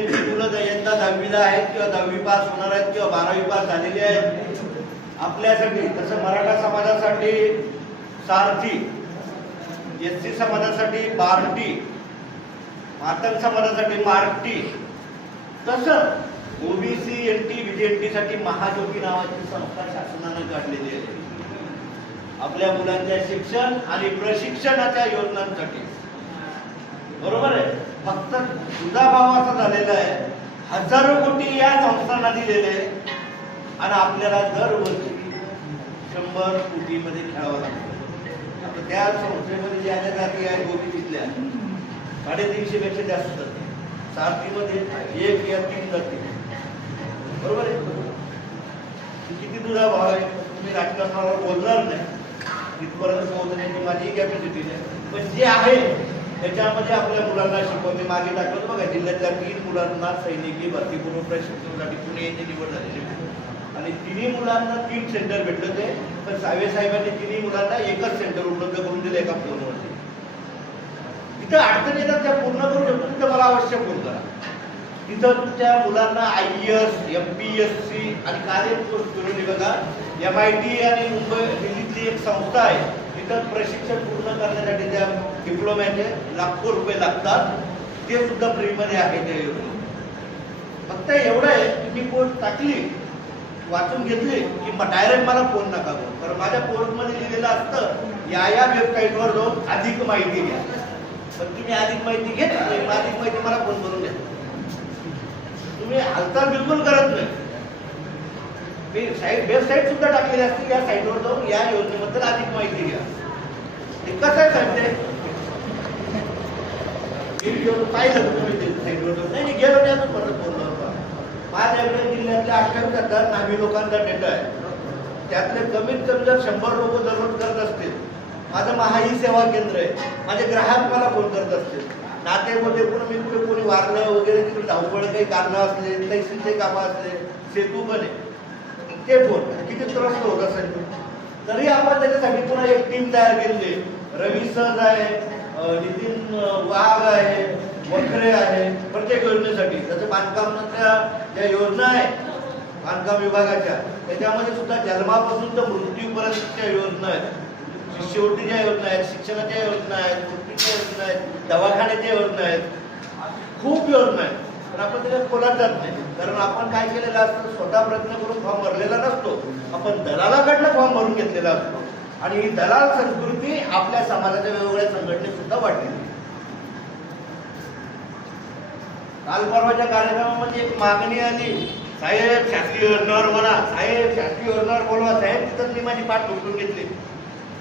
मुलं यंदा दहावीला आहेत किंवा दहावी पास होणार आहेत किंवा बारावी पास झालेले आहेत. आपल्यासाठी तसं मराठा समाजासाठी सारथी एस सी समाजासाठी बार्टी मातंग समाजासाठी मार्टी तसंच ओबीसी एन टी बीजेटी साठी महाजोगी नावाची संस्था शासनाने काढलेली आहे. आपल्या मुलांच्या शिक्षण आणि प्रशिक्षणाच्या योजनांसाठी. बरोबर आहे. फक्त तुझा भाव असा झालेला आहे. हजारो कोटी या संस्थांना दिलेले आणि आपल्याला दरवर्षी शंभर कोटीमध्ये खेळावं लागतं. त्या संस्थेमध्ये ज्या ज्या जाती आहेत तिथल्या साडेतीनशे पेक्षा जास्त जाती. सारथीमध्ये एक या तीन जाती. बरोबर आहे. किती तुझा भाव आहे? तुम्ही राजकारणावर बोलणार नाही. तिथपर्यंत पोहोचण्याची माझी कॅपॅसिटी नाही. पण जे आहे त्याच्यामध्ये आपल्या मुलांना शिकवते. मागे टाकलं बघा जिल्ह्यातल्या तीन मुलांना सैनिकी भरतीपूर्व प्रशिक्षणासाठी पुणे यांची निवड झालेली आणि तिन्ही मुलांना तीन सेंटर भेटलं ते. पण सावे साहेबांनी तिन्ही मुलांना एकच सेंटर उपलब्ध करून दिलं एका फोनवरती. तिथं अडचण येतात त्या पूर्ण करू शकतो. तिथं मला अवश्य फोन करा. तिथं तुमच्या मुलांना I S M P S C आणि कार्य पोस्ट करून बघा एम आय टी आणि मुंबई दिल्लीतली एक संस्था आहे. तिथं प्रशिक्षण पूर्ण करण्यासाठी त्या डिप्लोम्याचे लाखो रुपये लागतात. ते सुद्धा फ्रीमध्ये आहे त्या योजनेत. फक्त एवढं आहे की मी पोस्ट टाकली वाचून घेतली की डायरेक्ट मला फोन नका करू. कारण माझ्या पोस्टमध्ये लिहिलेलं असतं या या वेबसाईटवर जाऊन अधिक माहिती घ्या. पण तुम्ही अधिक माहिती घेत नाही अधिक माहिती मला फोन करून द्या. तुम्ही हालचाल बिलकुल करत नाही. मी वेबसाईट सुद्धा टाकलेली असते या साईटवर जाऊन या योजनेबद्दल अधिक माहिती घ्या. ते कसं आहे सांगते ते? मी पाहिलं तुम्ही ते साईटवर जाऊन. नाही गेलो नाही अजून परत फोन लावला माझ्याकडे जिल्ह्यातल्या अठ्ठावीस हजार नामी लोकांचा डेटा आहे. त्यातले कमीत कमी जर शंभर लोक दररोज करत असतील माझं महाई सेवा केंद्र आहे. माझे ग्राहक मला फोन करत असतील. नातेमध्ये कोणी मी कुठे कोणी वारलं वगैरे तिकडे धावपळ काही कारणं असले तहसीलचे कामं असले सेतू पण आहे. ते फोन किती त्रस्त होत असेल तरी आपण त्याच्यासाठी पुन्हा एक टीम तयार केली रवी सज आहे नितीन वाघ आहे वखरे आहे प्रत्येक योजनेसाठी. त्याचं बांधकामाच्या ज्या योजना आहेत बांधकाम विभागाच्या त्याच्यामध्ये सुद्धा जन्मापासून तर मृत्यूपर्यंतच्या योजना आहेत. शिष्यवृत्तीच्या योजना आहेत शिक्षणाच्या योजना आहेत वृत्तीच्या योजना आहेत दवाखान्याच्या योजना आहेत. खूप योजना आहेत. पण आपण त्याच्यात खोलात जात नाही. कारण आपण काय केलेलं असतं स्वतः प्रयत्न करून फॉर्म भरलेला नसतो. आपण दलालाकडनं फॉर्म भरून घेतलेला असतो. आणि ही दलाल संस्कृती आपल्या समाजाच्या वेगवेगळ्या संघटनेत सुद्धा वाढलेली काल परवाच्या कार्यक्रमामध्ये एक मागणी आली. साहेब शासकीय योजनावर म्हणा साहेब शासकीय योजनावर बोलवा. साहेब तिथं मी माझी पाठ उठून घेतली.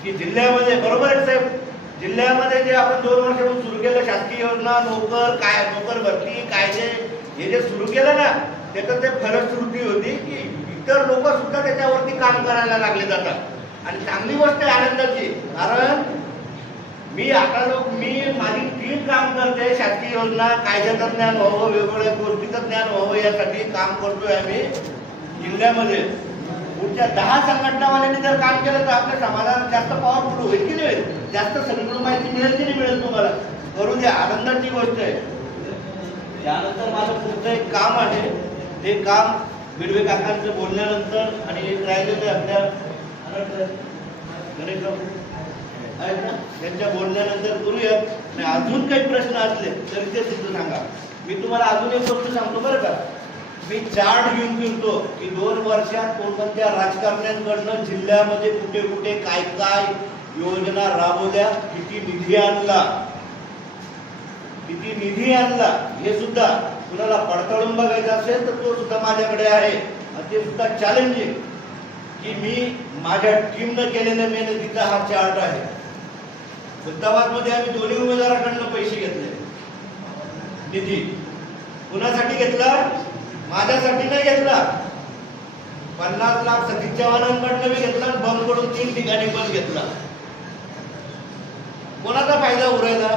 की जिल्ह्यामध्ये बरोबर आहे साहेब जिल्ह्यामध्ये जे आपण दोन वर्षापासून सुरू केलं शासकीय योजना नोकर काय नोकर भरती कायदे हे जे सुरू केलं ना त्याचं ते फलश्रुती होती की इतर लोक सुद्धा त्याच्यावरती काम करायला लागले जातात. आणि चांगली गोष्ट आहे आनंदाची कारण मी आता लोक मी माझी टीम काम करते शासकीय योजना कायद्याचं ज्ञान व्हावं वेगवेगळ्या गोष्टीचं ज्ञान व्हावं यासाठी काम करतोय आम्ही जिल्ह्यामध्ये. पुढच्या दहा संघटनावाल्यांनी जर काम केलं तर आपल्या समाजाला जास्त पॉवरफुल होईल की नाही? होईल जास्त सगळीकडून माहिती मिळेल की नाही मिळेल तुम्हाला? करू द्या. आनंदाची गोष्ट आहे. त्यानंतर माझं पुढचं एक काम आहे. ते काम बिडवे काकांचं बोलल्यानंतर आणि एक राहिलेलं आहे आपल्या गणेश आहेत ना? त्यांच्या बोलण्यानंतर करूया आणि अजून काही प्रश्न असले तरी ते सुद्धा सांगा. मी तुम्हाला अजून एक गोष्ट सांगतो बरं का? मी चार्ट घेऊन फिरतो की दोन वर्षात कोणकोणत्या राजकारण्यांकडनं जिल्ह्यामध्ये कुठे कुठे काय काय योजना राबवल्या किती निधी आणला? किती निधी आणला? हे सुद्धा कुणाला पडताळून बघायचं असेल तर तो सुद्धा माझ्याकडे आहे. आणि ते सुद्धा चॅलेंजिंग की मी माझ्या टीमनं केलेल्या मेहनतीचा हा चार्ट आहे. मध्ये आम्ही दोन्ही उमेदवाराकडनं पैसे घेतले. निधी. कुणासाठी घेतला? माझ्यासाठी नाही घेतला. पन्नास लाख सतीश चव्हाणांकडनं मी घेतला आणि बंदकडून तीन ठिकाणी पण घेतला. कोणाचा फायदा उरायला?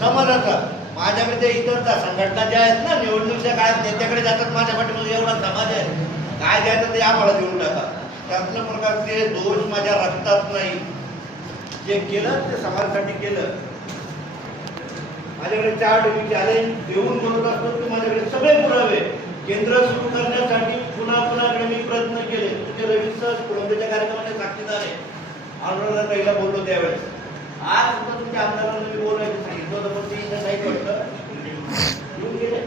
समाजाचा. माझ्याकडे इतर त्या संघटना ज्या आहेत ना निवडणुकीच्या काळात नेत्याकडे जातात माझ्या पाठीमध्ये एवढा समाज आहे. काय द्यायचं ते आम्हाला देऊन टाका. त्यातल्या प्रकारचे दोष माझ्या रक्तात नाही. जे केलं ते समाजासाठी केलं. माझ्याकडे चार डोकी चॅलेंज देऊन म्हणत असतो की माझ्याकडे केंद्र सुरू करण्यासाठी पुन्हा पुन्हा मी प्रयत्न केले. तुमचे रवी सर कोलंबीच्या कार्यक्रमाने साक्षीदार आहे आमदार पहिला बोललो त्यावेळेस. आज सुद्धा तुमच्या आमदारांना मी बोलायचं सांगितलं होतं पण ते इथं नाही येऊन गेले.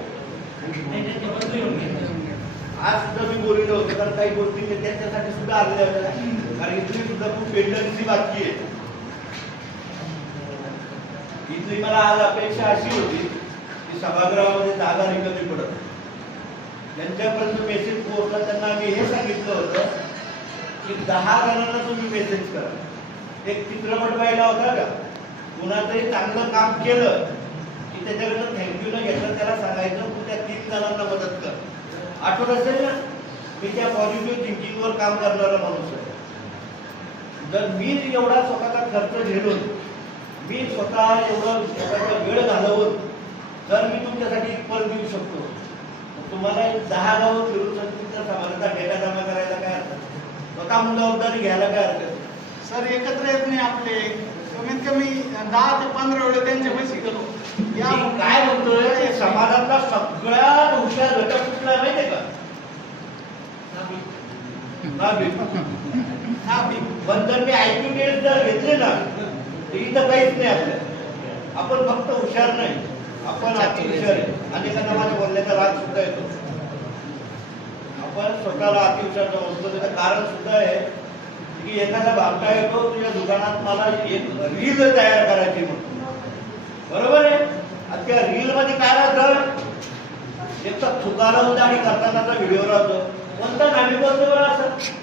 आज सुद्धा मी बोललेलो होतो कारण काही गोष्टी त्यांच्यासाठी सुद्धा आलेल्या होत्या. कारण इथली सुद्धा खूप पेंडन्सी बाकी आहे. इथली मला आज अपेक्षा अशी होती की सभागृहामध्ये जागा रिकमी पडत. ज्यांच्यापर्यंत मेसेज पोहोचला त्यांना आम्ही हे सांगितलं होतं की दहा जणांना तुम्ही मेसेज करा. एक चित्रपट पाहिला होता का? कुणाचंही चांगलं काम केलं की त्याच्याकडनं थँक्यू न घेतलं त्याला सांगायचं तू त्या तीन जणांना मदत कर. आठवत असेल ना? मी त्या पॉझिटिव्ह थिंकिंगवर काम करणारा माणूस आहे. जर मी एवढा स्वतःचा खर्च झेलून मी स्वतः एवढं स्वतःचा वेळ घालवून जर मी तुमच्यासाठी पर दिवस तुम्हाला दहा गावं फिरून तुमच्या समाजाचा डेटा जमा करायला काय हरकत स्वतः जबाबदारी घ्यायला काय हरकत. सर एकत्र येत नाही आपले. कमीत कमी दहा ते पंधरा वेळ त्यांच्या पैसे गेलो मी काय म्हणतोय समाजातला सगळ्यात हुशार घटक कुठला माहितीये का. पण जर मी आयक्यू टेस्ट जर घेतले ना तर इथं काहीच नाही आपल्या आपण फक्त हुशार नाही. आपण अति हुशार आहे अनेकांना माझ्या बोलण्याचा राग सुद्धा येतो. आपण स्वतःला अति हुशार समजतो त्याचं कारण सुद्धा आहे की एखादा भामटा येतो तुझ्या दुकानात मला एक रील तयार करायची म्हणून. बरोबर आहे? आणि त्या रील मध्ये काय राहतं? एक तर चुकारा दाढी करतानाचा व्हिडिओ राहतो. कोणता नाभिक बोलतो बरं असं?